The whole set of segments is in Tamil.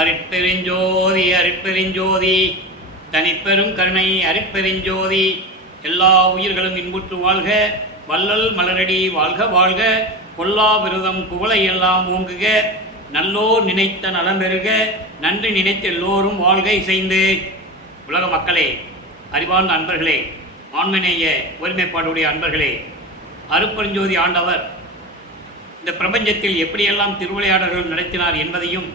அருட்பெருஞ்சோதி அருட்பெருஞ்சோதி தனிப்பெரும் கருணை அருட்பெருஞ்சோதி. எல்லா உயிர்களும் இன்புற்று வாழ்க, வள்ளல் மலரடி வாழ்க வாழ்க, கொல்லா விரதம் குவளை எல்லாம் ஓங்குக, நல்லோர் நினைத்த நலம் பெறுக, நன்றி நினைத்த எல்லோரும் வாழ்க இசைந்து. உலக மக்களே, அறிவார்ந்த அன்பர்களே, ஆண்மநேய ஒருமைப்பாடுடைய அன்பர்களே, அருட்பெருஞ்சோதி ஆண்டவர் இந்த பிரபஞ்சத்தில் எப்படியெல்லாம் திருவிளையாடல்கள் நடத்தினார் என்பதையும்,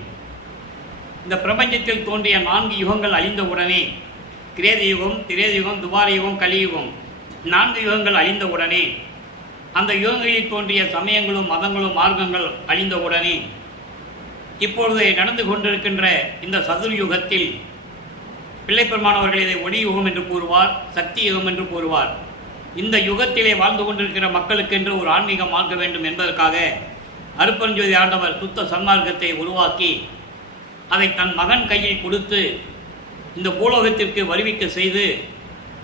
இந்த பிரபஞ்சத்தில் தோன்றிய 4 யுகங்கள் அழிந்தவுடனே, கிரேத யுகம், திரேத யுகம், துவார யுகம், கலியுகம், 4 யுகங்கள் அழிந்தவுடனே, அந்த யுகங்களில் தோன்றிய சமயங்களும் மதங்களும் மார்க்கங்கள் அழிந்தவுடனே, இப்பொழுது நடந்து கொண்டிருக்கின்ற இந்த சதுர் யுகத்தில் பிள்ளைப்பெருமானவர்கள் இதை ஒளி யுகம் என்று கூறுவார், சக்தி யுகம் என்று கூறுவார். இந்த யுகத்திலே வாழ்ந்து கொண்டிருக்கிற மக்களுக்கென்று ஒரு ஆன்மீகம் மாற்ற வேண்டும் என்பதற்காக அருட்பெருஞ்சோதி ஆண்டவர் சுத்த சன்மார்க்கத்தை உருவாக்கி அதை தன் மகன் கையில் கொடுத்து இந்த பூலோகத்திற்கு வருவிக்க செய்து,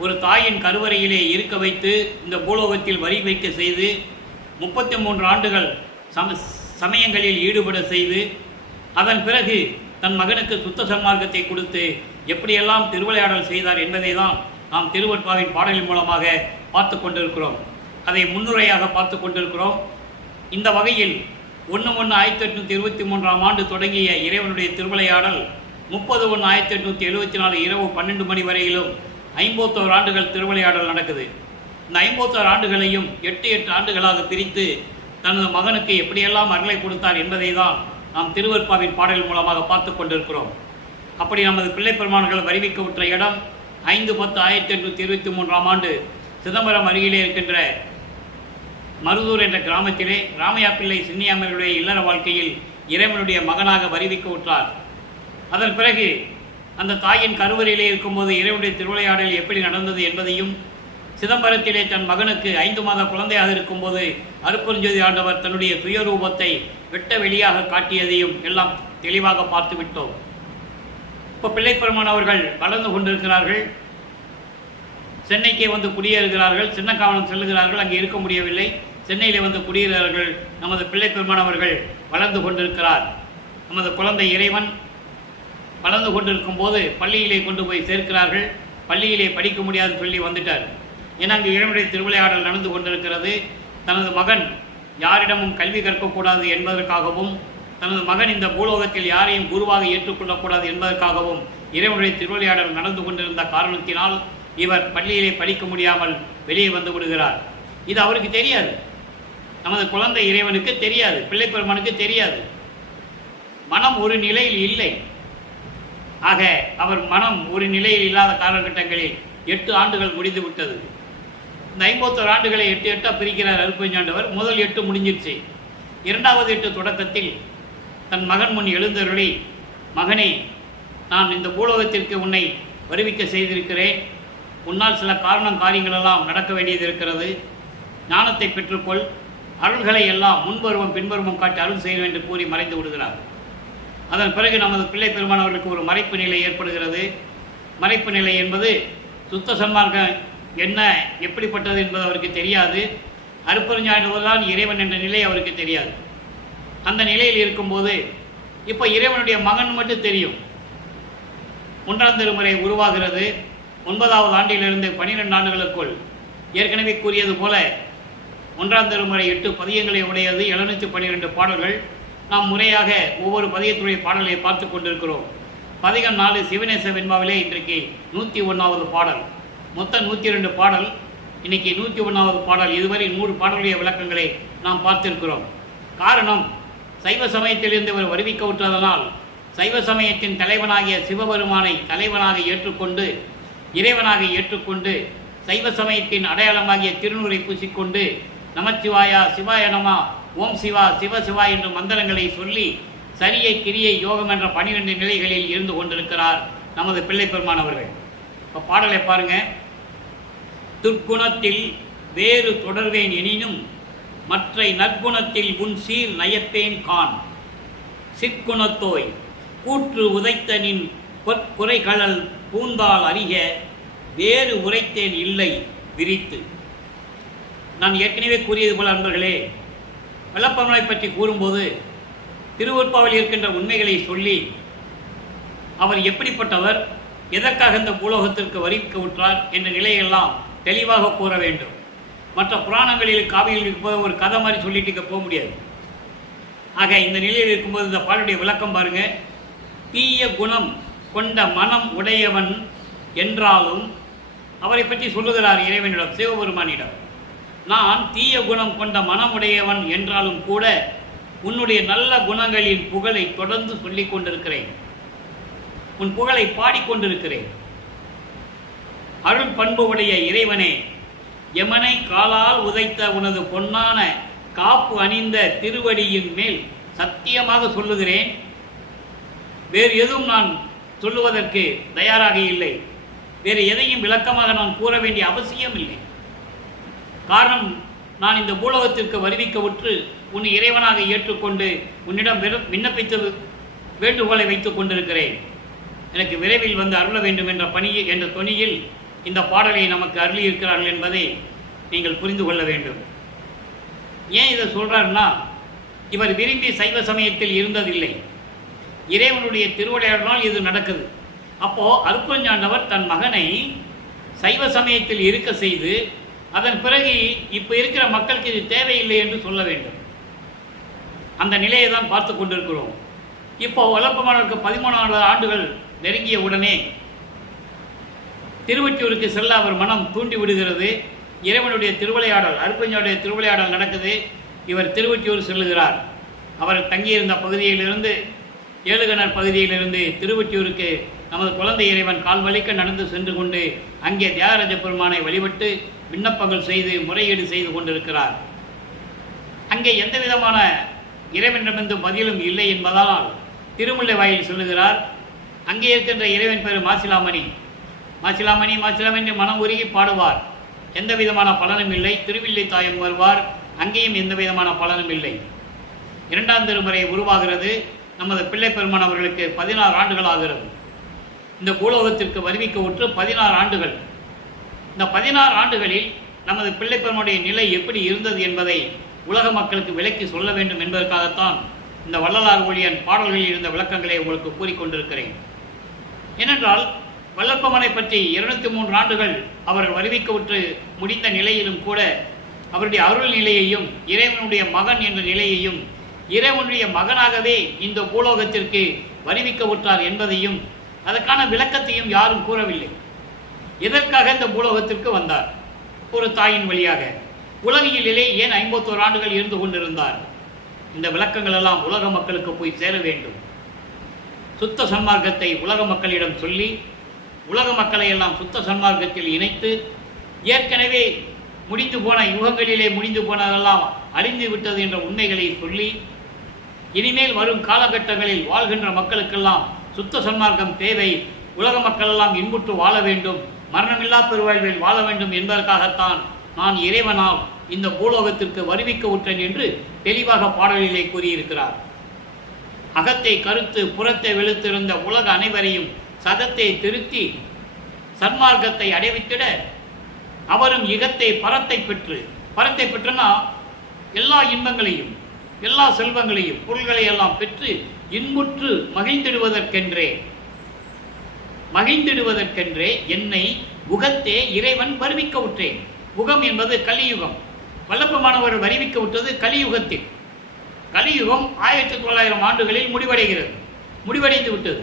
ஒரு தாயின் கருவறையிலே இருக்க வைத்து இந்த பூலோகத்தில் வரி வைக்க செய்து 33 ஆண்டுகள் சமயங்களில் ஈடுபட செய்து, அதன் பிறகு தன் மகனுக்கு சுத்த சன்மார்க்கத்தை கொடுத்து எப்படியெல்லாம் திருவிளையாடல் செய்தார் என்பதை தான் நாம் திருவெட்பாவின் பாடலின் மூலமாக பார்த்து கொண்டிருக்கிறோம். அதை முன்னுரையாக பார்த்து கொண்டிருக்கிறோம். இந்த வகையில் 1/1/1823 ஆண்டு தொடங்கிய இறைவனுடைய திருவிளையாடல் 30/1/1874 இரவு 12 மணி வரையிலும் 51 ஆண்டுகள் திருவிளையாடல் நடக்குது. இந்த 51 ஆண்டுகளையும் 8 ஆண்டுகளாக பிரித்து தனது மகனுக்கு எப்படியெல்லாம் அருளை கொடுத்தார் என்பதை தான் நாம் திருவெட்பாவின் பாடல் மூலமாக பார்த்து கொண்டிருக்கிறோம். அப்படி நமது பிள்ளைப்பெருமான்கள் வருவிக்க உற்ற இடம் 5/10/1823 ஆண்டு சிதம்பரம் அருகிலே இருக்கின்ற மருதூர் என்ற கிராமத்திலே ராமையா பிள்ளை சின்னியாமருடைய இல்லற வாழ்க்கையில் இறைவனுடைய மகனாக வருவிக்க உற்றார். அதன் பிறகு அந்த தாயின் கருவறையிலே இருக்கும்போது இறைவனுடைய திருவிளையாடல் எப்படி நடந்தது என்பதையும், சிதம்பரத்திலே தன் மகனுக்கு 5 மாத குழந்தையாக இருக்கும்போது அருட்பெருஞ்சோதி ஆண்டவர் தன்னுடைய சுயரூபத்தை வெட்ட வெளியாக காட்டியதையும் எல்லாம் தெளிவாக பார்த்து விட்டோம். இப்போ பிள்ளைப்பெருமான் அவர்கள் வளர்ந்து கொண்டிருக்கிறார்கள். சென்னைக்கே வந்து குடியேறுகிறார்கள். சின்னக்காவலம் செல்லுகிறார்கள். அங்கே இருக்க முடியவில்லை. சென்னையிலே வந்து குடியேறுகிறார்கள். நமது பிள்ளைப்பெருமான் அவர்கள் வளர்ந்து கொண்டிருக்கிறார். நமது குழந்தை இறைவன் வளர்ந்து கொண்டிருக்கும் போது பள்ளியிலே கொண்டு போய் சேர்க்கிறார்கள். பள்ளியிலே படிக்க முடியாது சொல்லி வந்துட்டார். ஏன்னா அங்கு இறைவனுடைய திருவிளையாடல் நடந்து கொண்டிருக்கிறது. தனது மகன் யாரிடமும் கல்வி கற்கக்கூடாது என்பதற்காகவும், தனது மகன் இந்த பூலோகத்தில் யாரையும் குருவாக ஏற்றுக்கொள்ளக்கூடாது என்பதற்காகவும் இறைவனுடைய திருவிளையாடல் நடந்து கொண்டிருந்த காரணத்தினால் இவர் பள்ளியிலே படிக்க முடியாமல் வெளியே வந்து விடுகிறார். இது அவருக்கு தெரியாது. நமது குழந்தை இறைவனுக்கு தெரியாது, பிள்ளைப்பெருமானுக்கு தெரியாது. மனம் ஒரு நிலையில் இல்லை. ஆக அவர் மனம் ஒரு நிலையில் இல்லாத காலகட்டங்களில் 8 ஆண்டுகள் முடிந்து விட்டது. இந்த 51 ஆண்டுகளை 8 பிரிக்கிறார் அருட்பெருஞ்சாண்டவர். முதல் 8 முடிஞ்சிருச்சு. 2வது 8 தொடக்கத்தில் தன் மகன் முன் எழுந்தருளி, மகனே, நான் இந்த பூலோகத்திற்கு உன்னை வருவிக்க செய்திருக்கிறேன். உன்னால் சில காரியங்களெல்லாம் நடக்க வேண்டியது இருக்கிறது. ஞானத்தை பெற்றுக்கொள், அருள்களை எல்லாம் முன்பருவம் பின்பருவம் காட்டி அருள் செய்ய என்று கூறி மறைந்து விடுகிறார். அதன் பிறகு நமது பிள்ளை பெருமானவர்களுக்கு ஒரு மறைப்பு நிலை ஏற்படுகிறது. மறைப்பு நிலை என்பது சுத்த சன்மார்க்கம் என்ன, எப்படிப்பட்டது என்பது அவருக்கு தெரியாது. அருட்பெருஞ்சாண்டவர்தான் இறைவன் என்ற நிலை அவருக்கு தெரியாது. அந்த நிலையில் இருக்கும்போது இப்போ இறைவனுடைய மகன் மட்டும் தெரியும். 1ஆம் திருமுறை உருவாகிறது. 9வது ஆண்டிலிருந்து 12 ஆண்டுகளுக்குள் ஏற்கனவே கூறியது போல 1ஆம் திருமுறை 8 பதியங்களை உடையது, 712 பாடல்கள். நாம் முறையாக ஒவ்வொரு பதியத்துடைய பாடலை பார்த்து கொண்டிருக்கிறோம். பதிகம் 4 சிவநேச வெண்பாவிலே இன்றைக்கு 101வது பாடல். மொத்தம் 102 பாடல். இன்னைக்கு 101வது பாடல். இதுவரை 100 பாடலுடைய விளக்கங்களை நாம் பார்த்திருக்கிறோம். காரணம், சைவ சமயத்திலிருந்து இவர் வருவிக்க விட்டதனால் சைவ சமயத்தின் தலைவனாகிய சிவபெருமானை தலைவனாக ஏற்றுக்கொண்டு, இறைவனாக ஏற்றுக்கொண்டு, சைவ சமயத்தின் அடையாளமாகிய திருநூரை பூசிக்கொண்டு நமச்சிவாயா, சிவாய நம, ஓம் சிவா, சிவ சிவா என்ற மந்திரங்களை சொல்லி சரியை கிரியை யோகம் என்ற 12 நிலைகளில் இருந்து கொண்டிருக்கிறார் நமது பிள்ளைப்பெருமான் அவர்கள். இப்போ பாடலை பாருங்க. துர்க்குணத்தில் வேறு தொடர்வேன் எனினும் மற்ற நற்குணத்தில் உன் சீர் நயப்பேன் கான், சிற்குணத்தோய் கூற்று உதைத்த நின் பொற்குறைகளல் பூந்தால் அறிக வேறு உரைத்தேன் இல்லை விரித்து. நான் ஏற்கனவே கூறியது போல அன்பர்களே, வெள்ளப்பெருமானை பற்றி கூறும்போது திருவெட்பாவில் இருக்கின்ற உண்மைகளை சொல்லி அவர் எப்படிப்பட்டவர், எதற்காக இந்த பூலோகத்திற்கு வருவிக்க உற்றார் என்ற நிலையெல்லாம் தெளிவாக கூற வேண்டும். மற்ற புராணங்களில் காவியில் இருக்கும்போது ஒரு கதை மாதிரி சொல்லிட்டு போக முடியாது. ஆக இந்த நிலையில் இருக்கும்போது இந்த பாடலுடைய விளக்கம் பாருங்க. தீய குணம் கொண்ட மனம் உடையவன் என்றாலும் அவரை பற்றி சொல்லுகிறார் இறைவனிடம், சிவபெருமானிடம். நான் தீய குணம் கொண்ட மனமுடையவன் என்றாலும் கூட உன்னுடைய நல்ல குணங்களின் புகழை தொடர்ந்து சொல்லிக் கொண்டிருக்கிறேன், உன் புகழை பாடிக்கொண்டிருக்கிறேன். அருள் பண்பு உடைய இறைவனே, யமனை காலால் உதைத்த உனது பொன்னான காப்பு அணிந்த திருவடியின் மேல் சத்தியமாக சொல்லுகிறேன், வேறு எதுவும் நான் சொல்லுவதற்கு தயாராக இல்லை. வேறு எதையும் விளக்கமாக நான் கூற வேண்டிய அவசியம் இல்லை. காரணம், நான் இந்த பூலோகத்திற்கு வருவிக்க உற்று உன் இறைவனாக ஏற்றுக்கொண்டு உன்னிடம் விண்ணப்பித்து வேண்டுகோளை வைத்துக் கொண்டிருக்கிறேன். எனக்கு விரைவில் வந்து அருள வேண்டும் என்ற தொனியில் இந்த பாடலை நமக்கு அருளியிருக்கிறார்கள் என்பதை நீங்கள் புரிந்து கொள்ள வேண்டும். ஏன் இதை சொல்கிறாருன்னா, இவர் விரும்பி சைவ சமயத்தில் இருந்ததில்லை, இறைவனுடைய திருவிளையாடனால் இது நடக்குது. அப்போது அருட்பெருஞ்சாண்டவர் தன் மகனை சைவ சமயத்தில் இருக்க செய்து அதன் பிறகு இப்போ இருக்கிற மக்களுக்கு இது தேவையில்லை என்று சொல்ல வேண்டும். அந்த நிலையை தான் பார்த்து கொண்டிருக்கிறோம். இப்போ வளர்ப்பமானவருக்கு 13 ஆண்டுகள் நெருங்கிய உடனே திருவொற்றியூருக்கு செல்ல அவர் மனம் தூண்டி விடுகிறது. இறைவனுடைய திருவிளையாடல், அருட்பெருஞ்சாண்டவருடைய திருவிளையாடல் நடக்குது. இவர் திருவொற்றியூர் செல்லுகிறார். அவர் தங்கியிருந்த பகுதியிலிருந்து, ஏழுகணர் பகுதியிலிருந்து திருவொற்றியூருக்கு நமது குழந்தை இறைவன் கால் வலிக்க நடந்து சென்று கொண்டு அங்கே தியாகராஜ பெருமானை வழிபட்டு விண்ணப்பங்கள் செய்து முறையீடு செய்து கொண்டிருக்கிறார். அங்கே எந்த விதமான இறைவனிடமிருந்து பதிலும் இல்லை என்பதால் திருமுல்லை வாயில் சொல்லுகிறார். அங்கே இருக்கின்ற இறைவன் பேர் மாசிலாமணி. மாசிலாமணி மாசிலாமணி மனம் உருகி பாடுவார். எந்த விதமான பலனும் இல்லை. திருவில்லை தாயம் வருவார், அங்கேயும் எந்த விதமான பலனும் இல்லை. 2ஆம் திருமுறை உருவாகிறது. நமது பிள்ளை பெருமான் அவர்களுக்கு 16 ஆண்டுகள் ஆகிறது. இந்த பூலோகத்திற்கு வருவிக்க உற்று 16 ஆண்டுகள். இந்த 16 ஆண்டுகளில் நமது பிள்ளை பெருமானுடைய நிலை எப்படி இருந்தது என்பதை உலக மக்களுக்கு விளக்கி சொல்ல வேண்டும் என்பதற்காகத்தான் இந்த வள்ளலார் ஊழியன் பாடல்களில் இருந்த விளக்கங்களை உங்களுக்கு கூறிக்கொண்டிருக்கிறேன். ஏனென்றால் வள்ளற்பமனை பற்றி 203 ஆண்டுகள் அவர்கள் வருவிக்க உற்று முடிந்த நிலையிலும் கூட அவருடைய அருள் நிலையையும் இறைவனுடைய மகன் என்ற நிலையையும் இறைவனுடைய மகனாகவே இந்த பூலோகத்திற்கு வருவிக்க உற்றார் என்பதையும் அதற்கான விளக்கத்தையும் யாரும் கூறவில்லை. எதற்காக இந்த பூலோகத்திற்கு வந்தார்? ஒரு தாயின் வழியாக. உலகியலிலே ஏன் 51 ஆண்டுகள் இருந்து கொண்டிருந்தார்? இந்த விளக்கங்கள் எல்லாம் உலக மக்களுக்கு போய் சேர வேண்டும். சுத்த சன்மார்க்கத்தை உலக மக்களிடம் சொல்லி உலக மக்களை எல்லாம் சுத்த சன்மார்க்கத்தில் இணைத்து ஏற்கனவே முடிந்து போன யுகங்களிலே முடிந்து போனதெல்லாம் அழிந்து விட்டது என்ற உண்மைகளை சொல்லி இனிமேல் வரும் காலகட்டங்களில் வாழ்கின்ற மக்களுக்கெல்லாம் சுத்த சன்மார்க்கம் தேவை, உலக மக்கள் எல்லாம் இன்புற்று வாழ வேண்டும், மரணமில்லா பெருவாழ்வில் வாழ வேண்டும் என்பதற்காகத்தான் நான் இறைவனால் இந்த பூலோகத்திற்கு வருவிக்க உற்றேன் என்று தெளிவாக பாடலிலே கூறியிருக்கிறார். அகத்தை கருத்து புறத்தை வெளுத்திருந்த உலக அனைவரையும் சதத்தை திருத்தி சன்மார்க்கத்தை அடைவித்திட அவரும் இகத்தை பரத்தை பெற்றுனா எல்லா இன்பங்களையும் எல்லா செல்வங்களையும் பொருள்களை எல்லாம் பெற்று இன்புற்று மகிழ்ந்திடுவதற்கென்றே என்னை உகத்தே இறைவன் வருவிக்க உற்றேன். உகம் என்பது கலியுகம். வல்லப்பமானவர் வருவிக்க விட்டது கலியுகத்தில். கலியுகம் 1900 ஆண்டுகளில் முடிவடைந்து விட்டது.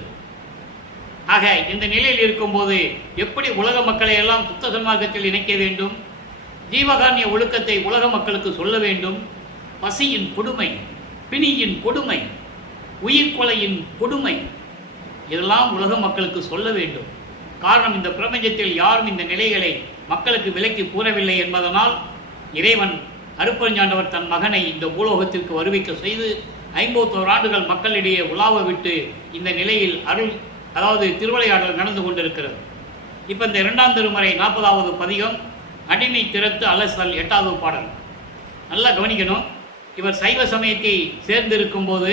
ஆக இந்த நிலையில் இருக்கும்போது எப்படி உலக மக்களை எல்லாம் சுத்த சன்மார்க்கத்தில் இணைக்க வேண்டும், ஜீவகாரண்ய ஒழுக்கத்தை உலக மக்களுக்கு சொல்ல வேண்டும், பசியின் கொடுமை, பிணியின் கொடுமை, உயிர்கொலையின் கொடுமை இதெல்லாம் உலக மக்களுக்கு சொல்ல வேண்டும். காரணம், இந்த பிரபஞ்சத்தில் யாரும் இந்த நிலைகளை மக்களுக்கு விலக்கி கூறவில்லை என்பதனால் இறைவன் அருட்பெருஞ்சாண்டவர் தன் மகனை இந்த பூலோகத்திற்கு வருவிக்க செய்து 51 ஆண்டுகள் மக்களிடையே உலாவ விட்டு இந்த நிலையில் அதாவது திருவிளையாடல் நடந்து கொண்டிருக்கிறது. இப்போ இந்த 2ஆம் திருமுறை 40வது பதிகம் அடிமை திறத்து அலசல் 8வது பாடல். நல்லா கவனிக்கணும். இவர் சைவ சமயத்தை சேர்ந்திருக்கும் போது,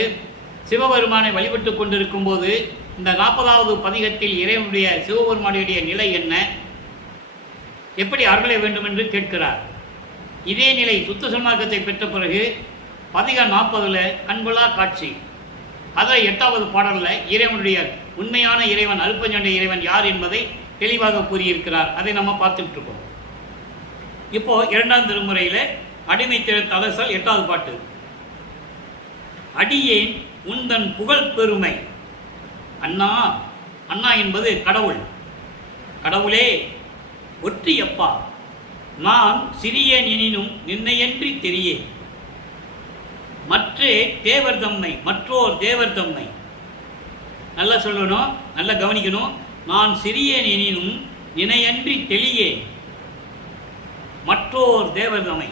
சிவபெருமானை வழிபட்டு கொண்டிருக்கும் போது இந்த 40வது பதிகத்தில் இறைவனுடைய சிவபெருமானுடைய நிலை என்ன, எப்படி அருள வேண்டும் என்று கேட்கிறார். இதே நிலை சுத்த சன்மார்க்கத்தை பெற்ற பிறகு பதிகம் 40 கண்கொள்ளா காட்சி. அதில் 8வது பாடலில் இறைவனுடைய உண்மையான இறைவன், அருப்பஞ்சண்டை இறைவன் யார் என்பதை தெளிவாக கூறியிருக்கிறார். அதை நம்ம பார்த்துட்டு இருக்கோம். இப்போ 2ஆம் திருமுறையில் அடிமை திறத்த அலசல் 8வது பாட்டு. அடியேன் உந்தன் புகழ் பெருமை. அண்ணா, அண்ணா என்பது கடவுள். கடவுளே ஒற்றியப்பா, நான் சிறியேன் எனினும் நின்னையன்றி தெரியேன். மற்றே தேவர் தம்மை, மற்றோர் தேவர் தம்மை. நல்லா சொல்லணும், நல்லா கவனிக்கணும். நான் சிறியேன் எனினும் நினையன்றி தெளியேன். மற்றோர் தேவர் தம்மை.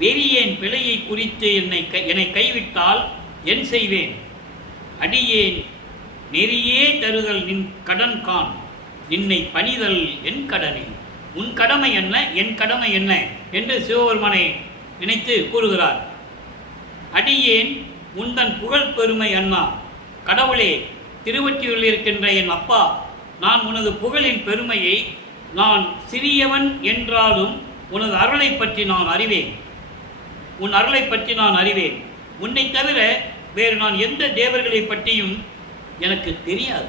வெறியேன் பிழையை குறித்து என்னை கைவிட்டால் என் செய்வேன். அடியேன் நெறியே தருதல் நின் கடன் கான், நின்னை பணிதல் என் கடனே. உன் கடமை என்ன, என் கடமை என்ன என்று சிவபெருமானை நினைத்து கூறுகிறார். அடியேன் உந்தன் புகழ் பெருமை அண்ணா. கடவுளே, திருவொற்றியூரில் இருக்கின்ற என் அப்பா, நான் உனது புகழின் பெருமையை, நான் சிறியவன் என்றாலும் உனது அருளை பற்றி நான் அறிவேன். உன் அருளை பற்றி நான் அறிவேன். உன்னை தவிர வேறு நான் எந்த தேவர்களை பற்றியும் எனக்கு தெரியாது.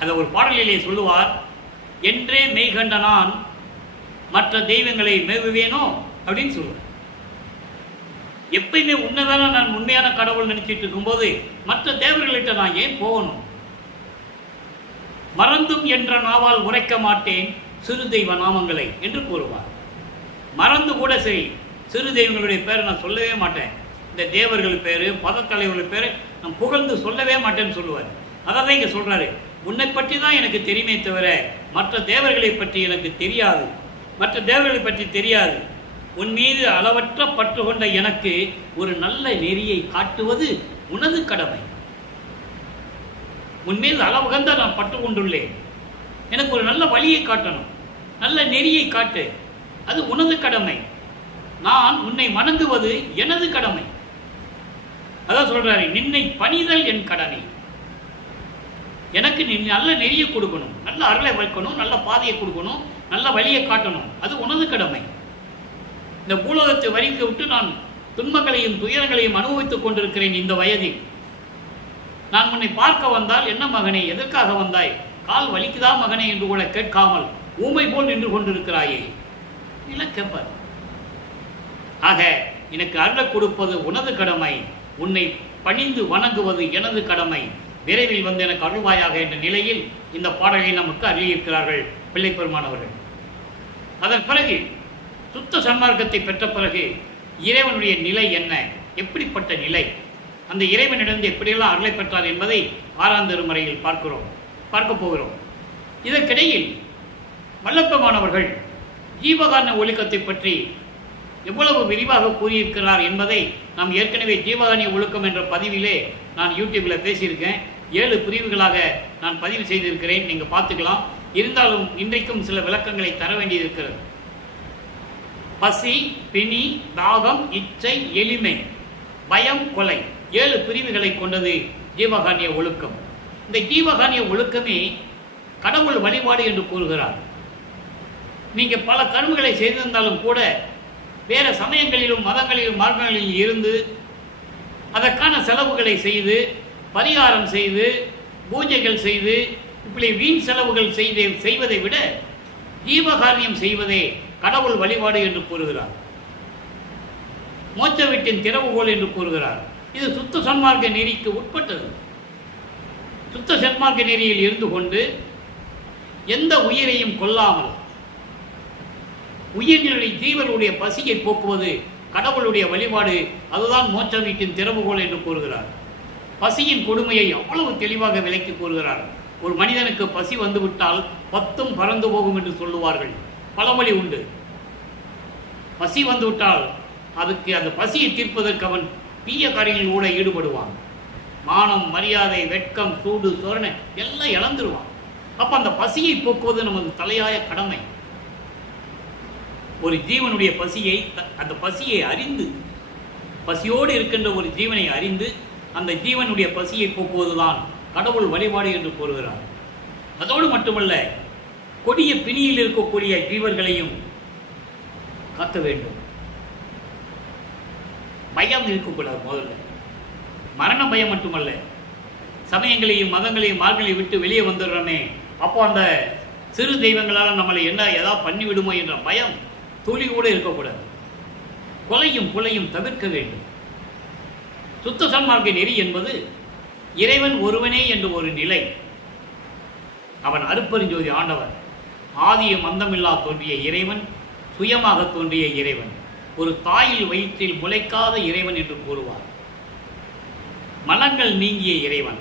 அதை ஒரு பாடலிலே சொல்லுவார். என்றே மெய்கண்ட நான் மற்ற தெய்வங்களை மேவுவேனோ அப்படின்னு சொல்லுவேன். எப்பயுமே உன்னதான நான் உண்மையான கடவுள் நினைச்சிட்டு இருக்கும்போது மற்ற தேவர்கள்கிட்ட நான் ஏன் போகணும்? மறந்தும் என்ற நாவால் உரைக்க மாட்டேன் சிறு தெய்வ நாமங்களை என்று கூறுவார். மறந்து கூட சரி, சிறு தெய்வங்களுடைய பேரை நான் சொல்லவே மாட்டேன். இந்த தேவர்கள் பேர், பதத்தலைவர்கள் பேர் நான் புகழ்ந்து சொல்லவே மாட்டேன்னு சொல்லுவார். அதை தான் இங்கே சொல்கிறாரு. உன்னை பற்றி தான் எனக்கு தெரியுமே தவிர மற்ற தேவர்களை பற்றி எனக்கு தெரியாது. மற்ற தேவர்களை பற்றி தெரியாது. உன் மீது அளவற்ற பற்று கொண்ட எனக்கு ஒரு நல்ல நெறியை காட்டுவது உனது கடமை. உன் மீது அளவுகந்த நான் பற்று கொண்டுள்ளேன். எனக்கு ஒரு நல்ல வழியை காட்டணும், நல்ல நெறியை காட்டு, அது உனது கடமை. நான் உன்னை வணங்குவது எனது கடமை. அதான் சொல்றாரு, நின்னை பணிதல் என் கடமை. எனக்கு நீ நல்ல நெறியை கொடுக்கணும், நல்ல அருளை வைக்கணும், நல்ல பாதையை கொடுக்கணும், நல்ல வழியை காட்டணும், அது உனது கடமை. இந்த பூலோகத்தை வரிக்க விட்டு நான் துன்பங்களையும் துயரங்களையும் அனுபவித்துக் கொண்டிருக்கிறேன் இந்த வயதில். நான் உன்னை பார்க்க வந்தால், என்ன மகனே, எதற்காக வந்தாய்? கால் வலிக்குதா மகனே என்று கூட கேட்காமல் ஊமை போல் நின்று கொண்டிருக்கிறாயே இல்லை கேட்பார். ஆக எனக்கு அருளை கொடுப்பது உனது கடமை, உன்னை பணிந்து வணங்குவது எனது கடமை. விரைவில் வந்து எனக்கு அருள்வாயாக என்ற நிலையில் இந்த பாடலை நமக்கு அருளியிருக்கிறார்கள் பிள்ளை பெருமானவர்கள். அதன் பிறகு சுத்த சன்மார்க்கத்தை பெற்ற பிறகு இறைவனுடைய நிலை என்ன, எப்படிப்பட்ட நிலை, அந்த இறைவனிடந்து எப்படியெல்லாம் அருளை பெற்றார் என்பதை 6ஆம் திருமுறையில் பார்க்க போகிறோம். இதற்கிடையில் வல்லப்பெருமானவர்கள் ஜீவகாரண ஒழுக்கத்தை பற்றி எவ்வளவு விரிவாக கூறியிருக்கிறார் என்பதை நாம் ஏற்கனவே ஜீவகாரிய ஒழுக்கம் என்ற பதிவிலே நான் யூடியூப்பில் பேசியிருக்கேன். 7 பிரிவுகளாக நான் பதிவு செய்திருக்கிறேன், நீங்கள் பார்த்துக்கலாம். இருந்தாலும் இன்றைக்கும் சில விளக்கங்களை தர வேண்டியிருக்கிறது. பசி, பிணி, தாகம், இச்சை, எளிமை, பயம், கொலை, 7 பிரிவுகளை கொண்டது ஜீவகாரிய ஒழுக்கம். இந்த ஜீவகாரிய ஒழுக்கமே கடவுள் வழிபாடு என்று கூறுகிறார். நீங்கள் பல கர்மங்களை செய்திருந்தாலும் கூட வேறு சமயங்களிலும் மதங்களிலும் மார்க்கங்களில் இருந்து அதற்கான செலவுகளை செய்து, பரிகாரம் செய்து, பூஜைகள் செய்து, இப்படி வீண் செலவுகள் செய்வதை விட ஜீவகாரியம் செய்வதே கடவுள் வழிபாடு என்று கூறுகிறார். மோட்ச வீட்டின் திறவுகோல் என்று கூறுகிறார். இது சுத்த சன்மார்க்க நெறிக்கு உட்பட்டது. சுத்த சன்மார்க்க நெறியில் இருந்து கொண்டு எந்த உயிரையும் கொல்லாமல் உயிர்களுடைய ஜீவனுடைய பசியை போக்குவது கடவுளுடைய வழிபாடு. அதுதான் மோட்ச வீட்டின் திறவுகோல் என்று கூறுகிறார். பசியின் கொடுமையை அவ்வளவு தெளிவாக விளக்கி கூறுகிறார். ஒரு மனிதனுக்கு பசி வந்துவிட்டால் 10ம் பறந்து போகும் என்று சொல்லுவார்கள். பழமொழி உண்டு. பசி வந்துவிட்டால் அதுக்கு அந்த பசியை தீர்ப்பதற்கு அவன் தீய காரியங்களில் கூட ஈடுபடுவான். மானம், மரியாதை, வெட்கம், சூடு, சோரணை எல்லாம் இழந்துருவான். அப்போ அந்த பசியை போக்குவது நமது தலையாய கடமை. ஒரு ஜீவனுடைய பசியை, அந்த பசியை அறிந்து, பசியோடு இருக்கின்ற ஒரு ஜீவனை அறிந்து அந்த ஜீவனுடைய பசியை போக்குவதுதான் கடவுள் வழிபாடு என்று கூறுகிறார். அதோடு மட்டுமல்ல, கொடிய பிணியில் இருக்கக்கூடிய ஜீவர்களையும் காக்க வேண்டும். பயம் இருக்கக்கூடாது. முதல்ல மரண பயம் மட்டுமல்ல, சமயங்களையும் மதங்களையும் மார்களை விட்டு வெளியே வந்துடுறோமே, அப்போ அந்த சிறு தெய்வங்களால் நம்மளை ஏதாவது பண்ணிவிடுமோ என்ற பயம் துளி கூட இருக்கக்கூடாது. கொலையும் கொலையும் தவிர்க்க வேண்டும். சுத்த சன்மார்க்க நெறி என்பது இறைவன் ஒருவனே என்ற ஒரு நிலை. அவன் அருட்பெருஞ்சோதி ஆண்டவர், ஆதிய மந்தமில்லா தோன்றிய இறைவன், சுயமாக தோன்றிய இறைவன், ஒரு தாயில் வயிற்றில் முளைக்காத இறைவன் என்று கூறுவார். மலங்கள் நீங்கிய இறைவன்.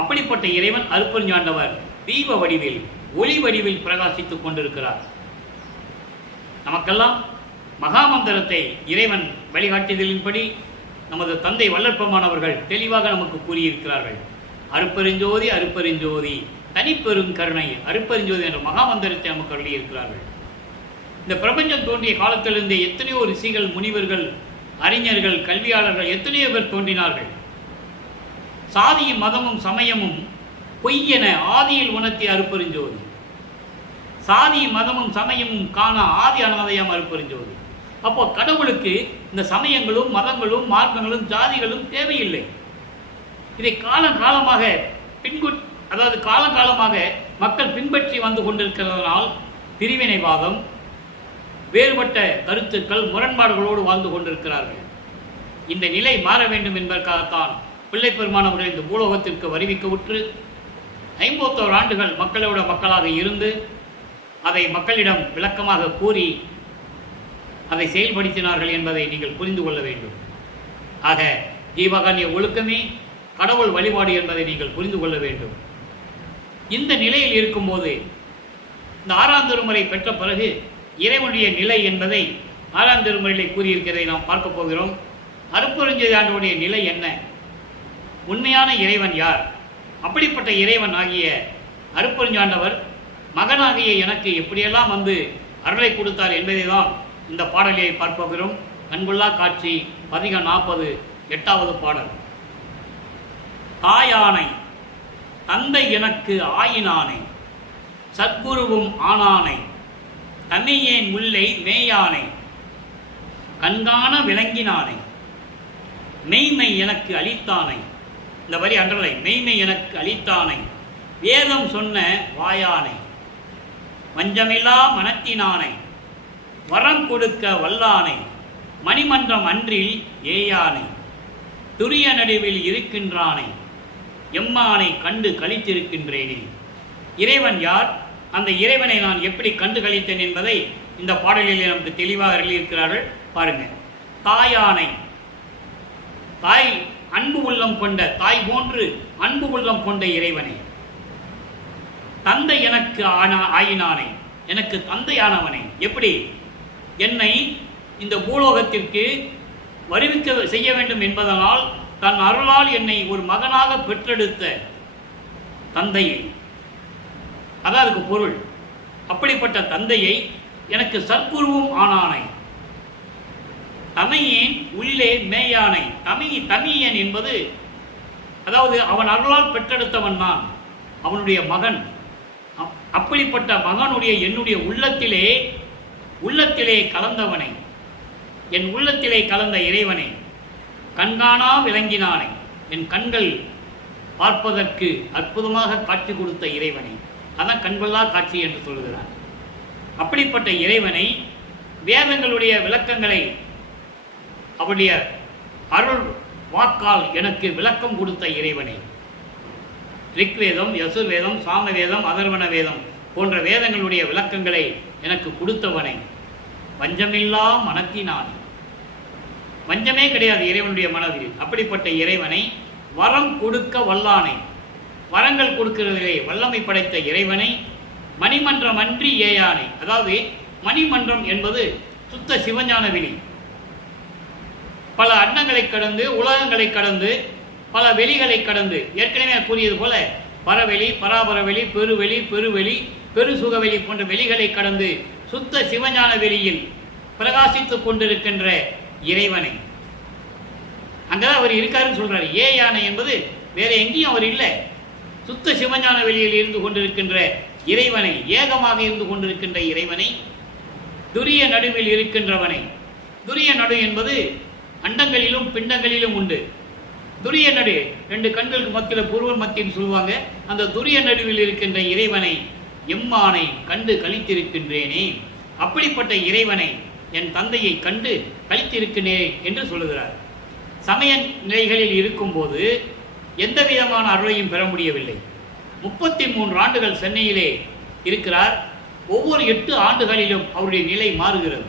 அப்படிப்பட்ட இறைவன் அருட்பெருஞ்சாண்டவர் தீப வடிவில், ஒளி வடிவில் பிரகாசித்துக் கொண்டிருக்கிறார். நமக்கெல்லாம் மகாமந்திரத்தை இறைவன் வழிகாட்டுதலின்படி நமது தந்தை வல்லற்பெருமானவர்கள் தெளிவாக நமக்கு கூறியிருக்கிறார்கள். அருட்பெருஞ்சோதி அருட்பெருஞ்சோதி தனிப்பெரும் கருணை அருட்பெருஞ்சோதி என்ற மகாமந்திரத்தை நமக்கு அருளியிருக்கிறார்கள். இந்த பிரபஞ்சம் தோன்றிய காலத்திலிருந்தே எத்தனையோ ரிஷிகள், முனிவர்கள், அறிஞர்கள், கல்வியாளர்கள் எத்தனையோ பேர் தோன்றினார்கள். சாதியும் மதமும் சமயமும் பொய்யென ஆதியில் உணர்த்திய அருட்பெருஞ்சோதி. சாதி மதமும் சமயமும் காண ஆதி அனாதையாம் அருட்பெருஞ்சோதி. அப்போ கடவுளுக்கு இந்த சமயங்களும் மதங்களும் மார்க்கங்களும் ஜாதிகளும் தேவையில்லை. இதை காலகாலமாக காலகாலமாக மக்கள் பின்பற்றி வந்து கொண்டிருக்கிறதனால் பிரிவினைவாதம், வேறுபட்ட கருத்துக்கள், முரண்பாடுகளோடு வாழ்ந்து கொண்டிருக்கிறார்கள். இந்த நிலை மாற வேண்டும் என்பதற்காகத்தான் பிள்ளை பெருமானவர்கள் இந்த பூலோகத்திற்கு வருவிக்க உற்று 51 ஆண்டுகள் மக்களோட மக்களாக இருந்து அதை மக்களிடம் விளக்கமாக கூறி அதை செயல்படுத்தினார்கள் என்பதை நீங்கள் புரிந்து கொள்ள வேண்டும். ஆக ஜீவகாருண்ய ஒழுக்கமே கடவுள் வழிபாடு என்பதை நீங்கள் புரிந்து கொள்ள வேண்டும். இந்த நிலையில் இருக்கும்போது இந்த 6ஆம் திருமுறை பெற்ற பிறகு இறைவனுடைய நிலை என்பதை 6ஆம் திருமுறையிலே கூறியிருக்கிறதை நாம் பார்க்க போகிறோம். அருட்பெருஞ்சோதி ஆண்டவருடைய நிலை என்ன? உண்மையான இறைவன் யார்? அப்படிப்பட்ட இறைவன் ஆகிய அருட்பெருஞ்சாண்டவர் மகனாகிய எனக்கு எப்படியெல்லாம் வந்து அருளை கொடுத்தார் என்பதை தான் இந்த பாடலை பார்ப்போகிறோம். கண்கொள்ளா காட்சி பதிகம் 40 8வது பாடல். தாயானை தந்தை எனக்கு ஆயினானை, சத்குருவும் ஆனானை, தமியேன் முல்லை மேயானை, கண்காண விளங்கினானை, மெய்மை எனக்கு அளித்தானை. இந்த வரி அன்றலை. மெய்மை எனக்கு அளித்தானை, வேதம் சொன்ன வாயானை, வஞ்சமில்லா மனத்தினானை, வரம் கொடுக்க வல்லானை, மணிமன்றம் அன்றில் ஏயானை, துரிய நடுவில் இருக்கின்றானை, எம்மானை கண்டு கழித்திருக்கின்றேனே. இறைவன் யார்? அந்த இறைவனை நான் எப்படி கண்டு கழித்தேன் என்பதை இந்த பாடலில் நமக்கு தெளிவாக எழுதியிருக்கிறார்கள். பாருங்கள். தாயானை, தாய் அன்பு உள்ளம் கொண்ட, தாய் போன்று அன்பு உள்ளம் கொண்ட இறைவனை. தந்தை எனக்கு ஆயினானை, எனக்கு தந்தையானவனை. எப்படி? என்னை இந்த பூலோகத்திற்கு வருவிக்க செய்ய வேண்டும் என்பதனால் தன் அருளால் என்னை ஒரு மகனாக பெற்றெடுத்த தந்தையை, அதான் அதுக்கு பொருள். அப்படிப்பட்ட தந்தையை எனக்கு சத்குருவும் ஆனானை, தமியேன் உள்ளே மேயானை. தமியன் என்பது அதாவது அவன் அருளால் பெற்றெடுத்தவன் நான், அவனுடைய மகன். அப்படிப்பட்ட மகனுடைய என்னுடைய உள்ளத்திலே கலந்தவனை, என் உள்ளத்திலே கலந்த இறைவனை, கண்காணா விளங்கினானை, என் கண்கள் பார்ப்பதற்கு அற்புதமாக காட்சி கொடுத்த இறைவனை, அதான் கண்கொள்ளா காட்சி என்று சொல்கிறார். அப்படிப்பட்ட இறைவனை வேதங்களுடைய விளக்கங்களை அவருடைய அருள் வாக்கால் எனக்கு விளக்கம் கொடுத்த இறைவனை, ரிக்வேதம், யசுர்வேதம், சாமவேதம், அதர்வண வேதம் போன்ற வேதங்களுடைய விளக்கங்களை எனக்கு கொடுத்தவனை, வஞ்சமில்லா மனத்தினானே. வஞ்சமே கிடையாது இறைவனுடைய மனதில். அப்படிப்பட்ட இறைவனை, வரம் கொடுக்க வல்லானை, வரங்கள் கொடுக்கிறதிலே வல்லமை படைத்த இறைவனை, மணிமன்றம் அன்றி ஏயானை. அதாவது மணிமன்றம் என்பது சுத்த சிவஞான வெளி. பல அண்டங்களை கடந்து, உலகங்களை கடந்து, பல வெளிகளை கடந்து, ஏற்கனவே கூறியது போல பரவெளி, பராபரவெளி, பெருவெளி, பெருவெளி, பெருசுகவெளி போன்ற வெளிகளை கடந்து சுத்த சிவஞான வெளியில் பிரகாசித்துக் கொண்டிருக்கின்ற இறைவனை, அங்கதான் அவர் இருக்காருன்னு சொல்றாரு. யானை என்பது வேற எங்கேயும் அவர் இல்லை. சுத்த சிவஞான வெளியில் இருந்து கொண்டிருக்கின்ற இறைவனை, ஏகமாக இருந்து கொண்டிருக்கின்ற இறைவனை, துரிய நடுவில் இருக்கின்றவனை. துரிய நடு என்பது அண்டங்களிலும் பிண்டங்களிலும் உண்டு. துரிய நடு, ரெண்டு கண்களுக்கு மத்தியில் புருவ மத்தின்னு சொல்லுவாங்க. அந்த துரிய நடுவில் இருக்கின்ற இறைவனை எம்மானை கண்டு கழித்திருக்கின்றேனே, அப்படிப்பட்ட இறைவனை என் தந்தையை கண்டு கழித்திருக்கிறேன் என்று சொல்லுகிறார். சமய நிலைகளில் இருக்கும்போது எந்த விதமான அருளையும் பெற முடியவில்லை. 33 ஆண்டுகள் சென்னையிலே இருக்கிறார். ஒவ்வொரு 8 ஆண்டுகளிலும் அவருடைய நிலை மாறுகிறது.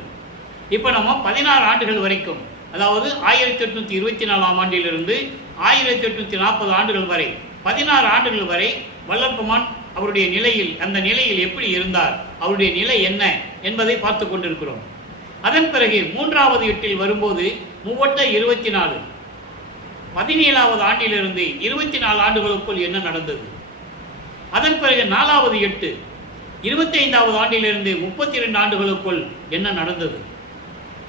இப்போ நம்ம 16 ஆண்டுகள் வரைக்கும், அதாவது 1824ஆம் ஆண்டிலிருந்து 1840 ஆண்டுகள் வரை 16 ஆண்டுகள் வரை வல்லற்பெருமான் அவருடைய நிலையில், அந்த நிலையில் எப்படி இருந்தார், அவருடைய நிலை என்ன என்பதை பார்த்து கொண்டிருக்கிறோம். அதன் பிறகு 3வது எட்டில் வரும்போது 24 17வது ஆண்டிலிருந்து 24 ஆண்டுகளுக்குள் என்ன நடந்தது. அதன் பிறகு 4வது எட்டு 25வது ஆண்டிலிருந்து 32 ஆண்டுகளுக்குள் என்ன நடந்தது.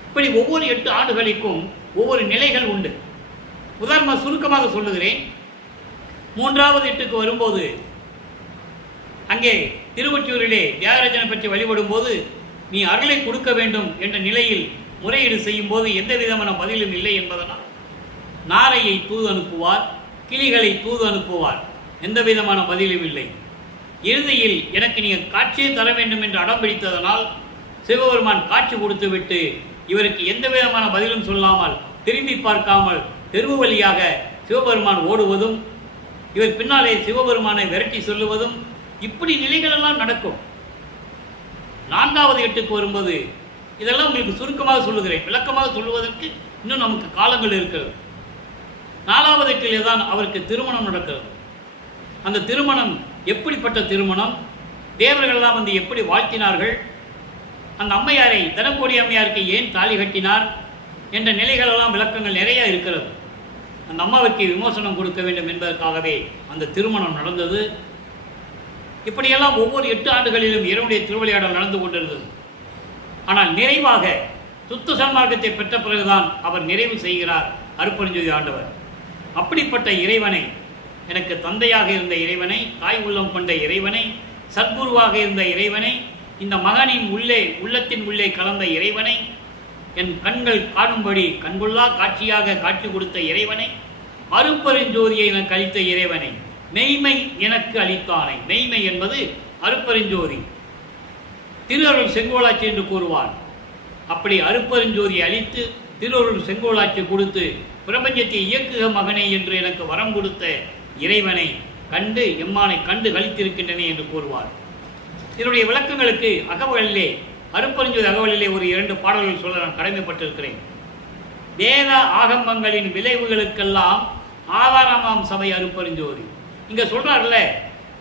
இப்படி ஒவ்வொரு 8 ஆண்டுகளுக்கும் ஒவ்வொரு நிலைகள் உண்டு. உதாரணமாக சுருக்கமாக சொல்லுகிறேன். 3வது எட்டுக்கு வரும்போது அங்கே திருவொற்றியூரிலே தியாகராஜனை பற்றி வழிபடும் போது நீ அருளை கொடுக்க வேண்டும் என்ற நிலையில் முறையீடு செய்யும் போது எந்த விதமான பதிலும் இல்லை என்பதனால் நாரையை தூது அனுப்புவார், கிளிகளை தூது அனுப்புவார், எந்த விதமான பதிலும் இல்லை. இறுதியில் எனக்கு நீங்கள் காட்சியை தர வேண்டும் என்று அடம் பிடித்ததனால் சிவபெருமான் காட்சி கொடுத்து விட்டு இவருக்கு எந்த விதமான பதிலும் சொல்லாமல் திரும்பி பார்க்காமல் தெருவு வழியாக சிவபெருமான் ஓடுவதும், இவர் பின்னாலே சிவபெருமானை விரட்டி சொல்லுவதும், இப்படி நிலைகளெல்லாம் நடக்கும். 4வது எட்டுக்கு வரும்போது இதெல்லாம் உங்களுக்கு சுருக்கமாக சொல்லுகிறேன். விளக்கமாக சொல்லுவதற்கு இன்னும் நமக்கு காலங்கள் இருக்கிறது. 4வது எட்டிலே தான் அவருக்கு திருமணம் நடக்கிறது. அந்த திருமணம் எப்படிப்பட்ட திருமணம், தேவர்கள்லாம் வந்து எப்படி வாழ்த்தினார்கள், அந்த அம்மையாரை தனக்கோடி அம்மையாருக்கு ஏன் தாலி கட்டினார் என்ற நிலைகளெல்லாம் விளக்கங்கள் நிறைய இருக்கிறது. அந்த அம்மாவுக்கு விமோசனம் கொடுக்க வேண்டும் என்பதற்காகவே அந்த திருமணம் நடந்தது. இப்படியெல்லாம் ஒவ்வொரு 8 ஆண்டுகளிலும் இறைவனுடைய திருவிளையாடல் நடந்து கொண்டிருந்தது. ஆனால் நிறைவாக சுத்த சன்மார்க்கத்தை பெற்ற பிறகுதான் அவர் நிறைவு செய்கிறார் அருட்பெருஞ்சோதி ஆண்டவர். அப்படிப்பட்ட இறைவனை, எனக்கு தந்தையாக இருந்த இறைவனை, தாய் உள்ளம் கொண்ட இறைவனை, சத்குருவாக இருந்த இறைவனை, இந்த மகனின் உள்ளே, உள்ளத்தின் உள்ளே கலந்த இறைவனை, என் கண்கள் காணும்படி கண்கொள்ளா காட்சியாக காட்சி கொடுத்த இறைவனை, அருட்பெருஞ்சோதியை எனக்கு அளித்த இறைவனை, மெய்மை எனக்கு அளித்தானை. மெய்மை என்பது அருட்பெருஞ்சோதி, திருஅருள் செங்கோலாட்சி என்று கூறுவார். அப்படி அருட்பெருஞ்சோதியை அளித்து திருஅருள் செங்கோலாட்சி கொடுத்து பிரபஞ்சத்தை இயக்குக மகனே என்று எனக்கு வரம் கொடுத்த இறைவனை கண்டு எம்மானை கண்டு கழித்திருக்கின்றன என்று கூறுவார். இதனுடைய விளக்கங்களுக்கு அகவலிலே, அருட்பெருஞ்சோதி அகவலிலே ஒரு 2 பாடல்கள் சொல்ல நான் கடமைப்பட்டிருக்கிறேன். வேத ஆகமங்களின் விளைவுகளுக்கெல்லாம் ஆதாரமாம் சபை அருட்பெருஞ்சோதி. இங்கே சொல்கிறார்ல,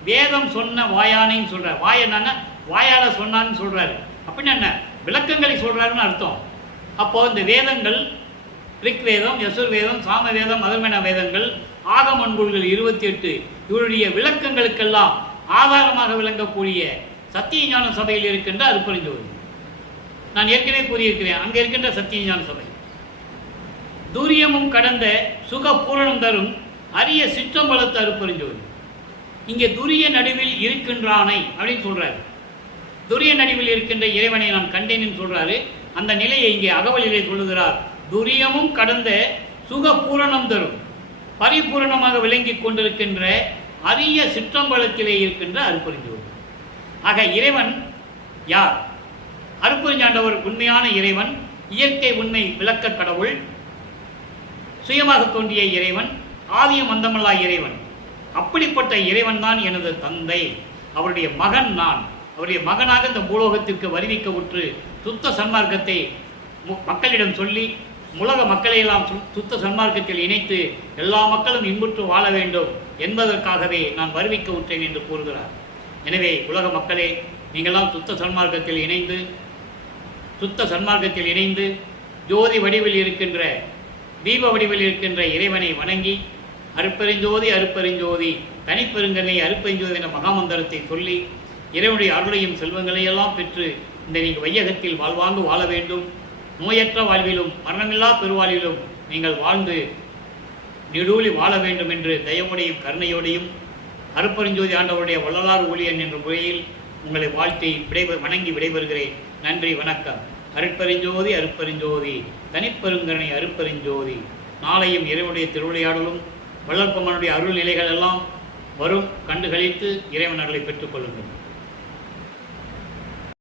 வேதம் சொன்ன வாயானைன்னு சொல்கிறார். வாயன்னா வாயால் சொன்னான்னு சொல்கிறாரு. அப்படின்னு என்ன விளக்கங்களை சொல்கிறாருன்னு அர்த்தம். அப்போது இந்த வேதங்கள், ரிக் வேதம், யசுர் வேதம், சாம வேதம், அதர்மேன வேதங்கள், ஆகம நூல்கள் 28 இவருடைய விளக்கங்களுக்கெல்லாம் ஆதாரமாக விளங்கக்கூடிய சத்திய ஞான சபையில் இருக்கின்ற அருட்பெருஞ்சோதி. நான் ஏற்கனவே கூறியிருக்கிறேன், அங்கே இருக்கின்ற சத்திய ஞான சபை துரியமும் கடந்த சுக பூரணம் தரும் அரிய சிற்றம்பலத்து அருட்பெருஞ்சோதி. இங்கே துரிய நடுவில் இருக்கின்றானை அப்படின்னு சொல்றாரு. துரிய நடுவில் இருக்கின்ற இறைவனை நான் கண்டேன்னு சொல்றாரு. அந்த நிலையை இங்கே அகவலிலே சொல்லுகிறார். துரியமும் கடந்த சுக பூரணம் தரும், பரிபூரணமாக விளங்கி கொண்டிருக்கின்ற அரிய சிற்றம்பலத்திலே இருக்கின்ற அருட்பெருஞ்சோதி. ஆக இறைவன் யார்? அருட்பெருஞ்சாண்டவர் உண்மையான இறைவன், இயற்கை உண்மை விளக்க கடவுள், சுயமாக தோன்றிய இறைவன், ஆதியும் அந்தமல்லா இறைவன். அப்படிப்பட்ட இறைவன் தான் எனது தந்தை, அவருடைய மகன் நான். அவருடைய மகனாக இந்த பூலோகத்திற்கு வருவிக்க உற்று சுத்த சன்மார்க்கத்தை மக்களிடம் சொல்லி உலக மக்களையெல்லாம் சுத்த சன்மார்க்கத்தில் இணைத்து எல்லா மக்களும் இன்புற்று வாழ வேண்டும் என்பதற்காகவே நான் வருவிக்க உற்றேன் என்று கூறுகிறார். எனவே உலக மக்களே, நீங்களாம் சுத்த சன்மார்க்கத்தில் இணைந்து ஜோதி வடிவில் இருக்கின்ற, தீப வடிவில் இருக்கின்ற இறைவனை வணங்கி அருட்பெருஞ்சோதி அருட்பெருஞ்சோதி தனிப்பெருங்கனை அருட்பெருஞ்சோதி என்ற மகாமந்திரத்தை சொல்லி இறைவனுடைய அருளையும் செல்வங்களையெல்லாம் பெற்று இந்த நீங்கள் வையகத்தில் வாழ்வாங்கு வாழ வேண்டும். நோயற்ற வாழ்விலும் மரணமில்லா பெருவாழ்விலும் நீங்கள் வாழ்ந்து நெடூழி வாழ வேண்டும் என்று தயவுடையும் கருணையோடையும் அருட்பெருஞ்சோதி ஆண்டவருடைய வள்ளலார் ஊழியன் என்ற முறையில் உங்களை வாழ்த்தி வணங்கி விடைபெறுகிறேன். நன்றி, வணக்கம். அருட்பெருஞ்சோதி அருட்பெருஞ்சோதி தனிப்பெருங்கருணை அருட்பெருஞ்சோதி. நாளையும் இறைவனுடைய திருவிளையாடலும் வள்ளற்பெருமானுடைய அருள் நிலைகள் எல்லாம் வரும். கண்டுகளித்து இறைவன் அருளை பெற்றுக்கொள்ளுங்கள்.